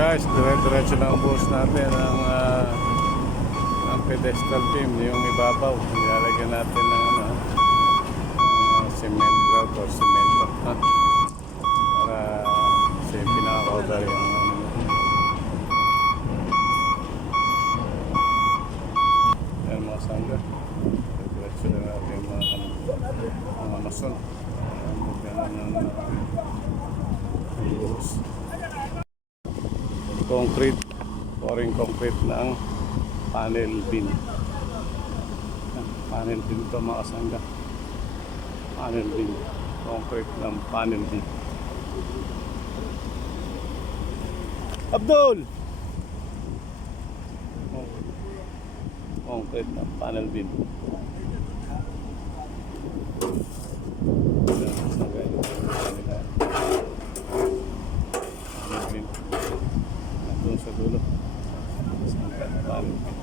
guys, dire-diretso lang ang buhos natin ang pedestal beam, yung ibabaw. Nilalagyan natin ng cement grout or cemento para sa pinaka-cover yung yan mga sangga. Diretso lang natin mga mason. Ganun ng buhos. Concrete, pouring concrete ng panel beam. Panel beam ito mga kasangga. Panel beam, concrete ng panel beam. Abdul! Concrete ng panel beam. Sa dulo. Panel beam.